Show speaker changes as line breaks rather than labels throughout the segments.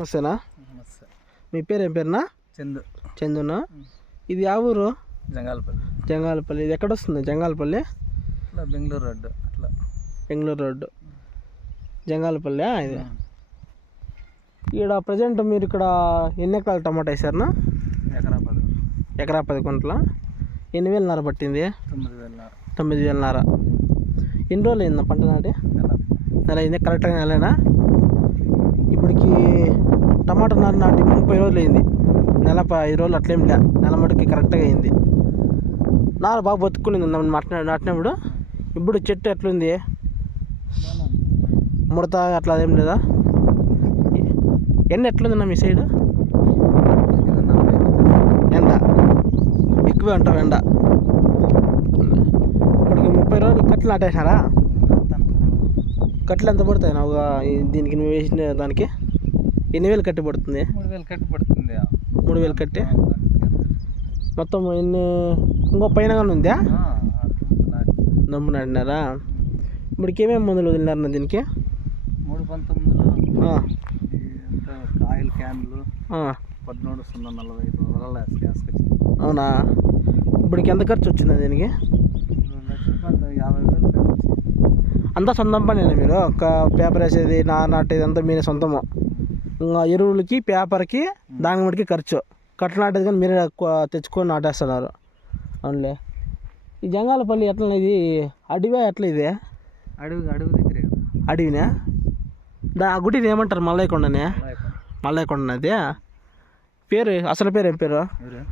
నమస్తేనా?
నమస్తే.
మీ పేరు ఏం పేరునా?
చందు.
చందునా? ఇది ఆ ఊరు?
జంగాలపల్లి.
జంగాలపల్లి. ఇది ఎక్కడ వస్తుంది జంగాలపల్లి?
అట్లా బెంగళూరు రోడ్డు. అట్లా.
బెంగళూరు రోడ్డు. జంగాలపల్లి ఇది? ఇక్కడ ప్రజెంట్ మీరు ఇక్కడ ఎన్ని ఎకరాలు టమాటా వేసారనా?
ఎకరా పది
ఎకరా పది గుంటల ఎన్ని వేలున్నర పట్టింది?
తొమ్మిది వేల
తొమ్మిది వేలున్నర ఎన్ని రోజులు అయిందా పంట నాటి?
నెల.
నెల అయింది. కరెక్ట్గా నెలనా? ఇప్పటికి టమాటా నారు నాటి ముప్పై రోజులు అయింది నెల ప- ఐదు రోజులు అట్లేం లే. నెల మటుకి కరెక్ట్గా అయింది. నారు బాగా బతుకునింది నాటిన నాటినప్పుడు ఇప్పుడు చెట్టు ఎట్లుంది? ముడత అట్లా ఏం లేదా? ఎండ ఎట్లుందన్న మీ సైడ్? ఎండ. ఎక్కువే ఉంటావు ఎండ. ఇప్పటికి ముప్పై రోజులు కట్టలు నాటేసినారా? కట్టలు ఎంత పడతాయి? ఒక దీనికి నువ్వు వేసిన దానికి? ఎన్ని వేలు కట్టి పడుతుంది
మూడు వేలు కట్టి పడుతుంది
మూడు వేలు కట్టి? మొత్తం ఎన్ని ఇంకో పైన కానీ ఉందా? నమ్ము నాటినారా ఇప్పటికి ఏమేమి మందులు వదిలినారన్న దీనికి?
మూడు పంతొమ్మిదిలో ఆయిల్ క్యాన్లు పద్మూడు సున్నా నలభై ఐదు
అవునా? ఇప్పటికి ఎంత ఖర్చు వచ్చింది దీనికి?
యాభై వేలు
అంతా సొంతం పనేనా మీరు? ఒక పేపర్ వేసేది నా నాటేది అంతా మీరే సొంతము. ఎరువులకి పేపర్కి దాని మటుకి ఖర్చు. కట్ట నాటేది కానీ మీరే తెచ్చుకొని నాటేస్తున్నారు. అవునులే. ఈ జంగాలపల్లి ఎట్లా ఇది? అడవే ఎట్లా ఇది?
అడుగు అడుగు దగ్గరే
అడవినా? దా ఆ గుడిని ఏమంటారు? మల్లయ్యకొండనే? మల్లయ్యకొండ. అది? పేరు అసలు పేరు ఏం పేరు?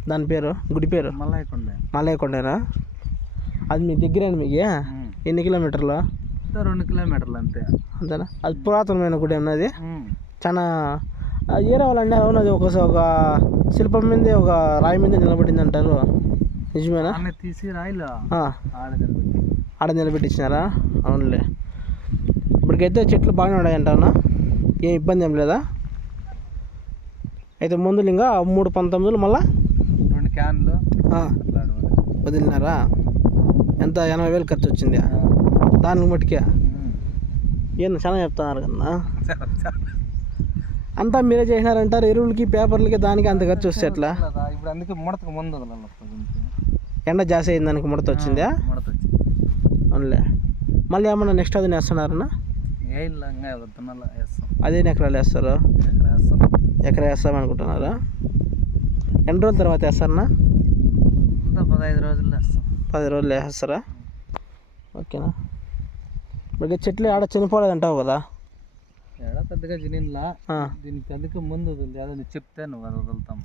దాని పేరు? గుడి పేరు?
మల్లాయకొండ
మల్లయ్యకొండనా? అది మీ దగ్గరేనా మీకు. ఎన్ని కిలోమీటర్లు?
రెండు కిలోమీటర్లు అంతే.
అంతేనా? అది పురాతనమైన గుడి అన్నది
ఉమ్.
చాలా ఏరే వాళ్ళు అన్నారు అవును అది ఒక ఒక శిల్పం మీదే ఒక రాయి మీద నిలబడింది అంటారు. నిజమేనా?
తీసి రాయిలో ఆడ నిలబెట్టి.
ఆడ నిలబెట్టించినారా? అవునులే. ఇప్పటికైతే చెట్లు బాగానే ఉన్నాయి అంటావునా ఏం ఇబ్బంది ఏం లేదా? అయితే ముందులు ఇంకా మూడు పంతొమ్మిదిలు మళ్ళా?
రెండు క్యాన్లు.
వదిలినారా? ఎంత? ఎనభై వేలు ఖర్చు వచ్చింది. దానికి మట్టుకే ఏంది? చాలా చెప్తున్నారు కన్నా అంతా మీరే చేసినారంటారు? ఎరువులకి పేపర్లకి దానికి అంత ఖర్చు వస్తే ఎట్లా?
ఇప్పుడు అందుకే ముడతకు ముందు
ఎండ జాస్తి అయింది దానికి ముడత వచ్చిందా?
ముడత వచ్చింది.
అవునులే. మళ్ళీ ఏమన్నా నెక్స్ట్ అది వేస్తున్నారన్నా? అదే ఎకరాలు వేస్తారు? ఎకరా వేస్తాం. అనుకుంటున్నారా? ఎన్ని రోజుల తర్వాత వేస్తారన్నా?
పదహైదు రోజుల్లో వేస్తాం.
పది రోజులు వేస్తారా? ఓకేనా. ఇప్పుడు చెట్లు ఆడ చనిపోలేదు అంటావు కదా?
ఎడ పెద్దగా జినిన్లా దీనికి అందుకే ముందు వదిలి అదే చెప్తే నువ్వు అది వదులుతాం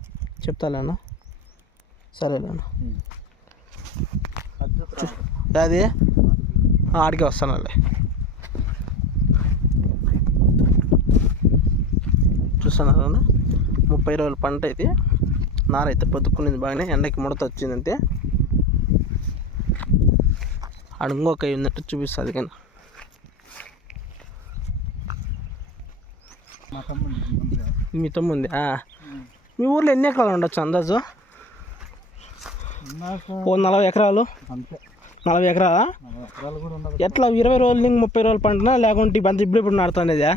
చెప్తాలేనా సరేలేనా అది ఆడికే వస్తానులే. చూస్తున్నారా ముప్పై రోజుల పంట ఇది. నారైతే పొద్దుకునింది బాగానే ఎండకి ముడత వచ్చిందంతే. ఆడ ఇంకొక ఉందంటే చూపిస్తుంది కానీ
మా
తమ్ముంది. మీ ఊర్లో ఎన్ని ఎకరాలు ఉండొచ్చు అందాజు? ఓ నలభై ఎకరాలు? నలభై ఎకరాలా? ఎట్లా ఇరవై రోజులు ఇంక ముప్పై రోజులు పంటనా లేకుంటే అంత ఇప్పుడు ఇప్పుడు నాడుతుండేదా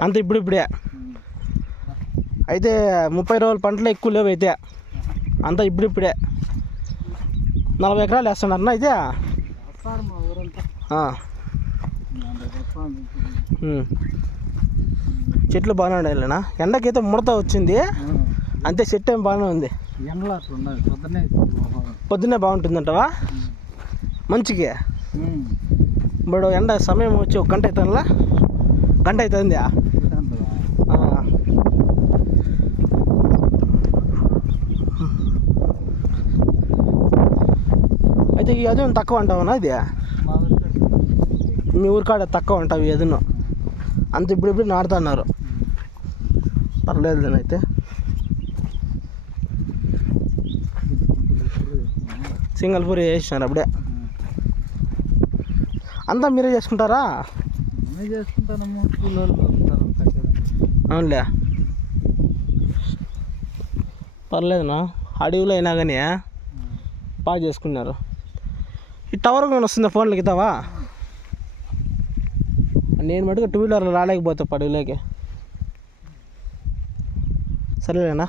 అంత ఇప్పుడు ఇప్పుడే. అయితే ముప్పై రోజుల పంటలు ఎక్కువ లేవు అయితే. అంతా ఇప్పుడు ఇప్పుడే నలభై ఎకరాలు వేస్తున్నారన్నా అయితే
వస్తారు మా ఊరంతా
ఆ,
నలభై ఎకరాలు ఉంటుంది.
ఉమ్. చెట్లు బాగానే ఉండాలినా ఎండకైతే ముడత వచ్చింది. అంతే చెట్టు ఏం బాగానే ఉంది.
పొద్దున్నే
బాగుంటుందంటవా? మంచిగా. ఇప్పుడు ఎండ సమయం వచ్చి ఒక గంట అవుతుందిలా గంట అవుతుంది. అయితే ఈ అదే తక్కువ అంటావనా ఇది?
మా ఊరికి
మీ ఊరికాడ తక్కువ అంటావు ఎదును అంత ఇప్పుడు ఇప్పుడు నాటుతున్నారు. పర్లేదు అయితే. సింగల్ పూరి వేసినారు అప్పుడే. అంతా మీరే చేసుకుంటారా? అవునులే. పర్లేదునా? అడవిలో అయినా కానీ బాగా చేసుకున్నారు. ఈ టవర్ కానీ వస్తుందా ఫోన్లకి ఇస్తావా నేను మటుకు టూ వీలర్లో రాలేకపోతా పడవలోకి. సరేనా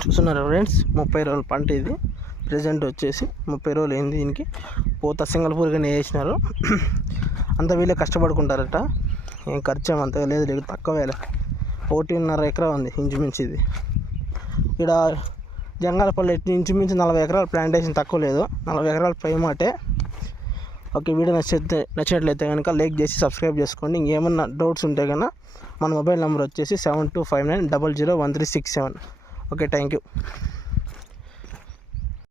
చూస్తున్నారు ఫ్రెండ్స్ ముప్పై రోజుల పంట ఇది. ప్రజెంట్ వచ్చేసి ముప్పై రోజులు అయింది దీనికి. పోత సింగల్పూర్గానే వేసినారు. అంత వీళ్ళే కష్టపడుకుంటారట. ఏం ఖర్చు ఏం అంతగా లేదు లేదు తక్కువేలే ఒకటిన్నర ఎకరా ఉంది ఇంచుమించు ఇది. ఇక్కడ జంగాలపల్లి ఎట్టి ఇంచుమించు నలభై ఎకరాల ప్లాంటేషన్ తక్కువ లేదు. నలభై ఎకరాల పై మాటే ఓకే వీడియో నచ్చితే నచ్చినట్లయితే కనుక లైక్ చేసి సబ్స్క్రైబ్ చేసుకోండి. ఇంకేమన్నా డౌట్స్ ఉంటే కనుక మన మొబైల్ నెంబర్ వచ్చేసి seven two five nine double zero one three six seven. Okay thank you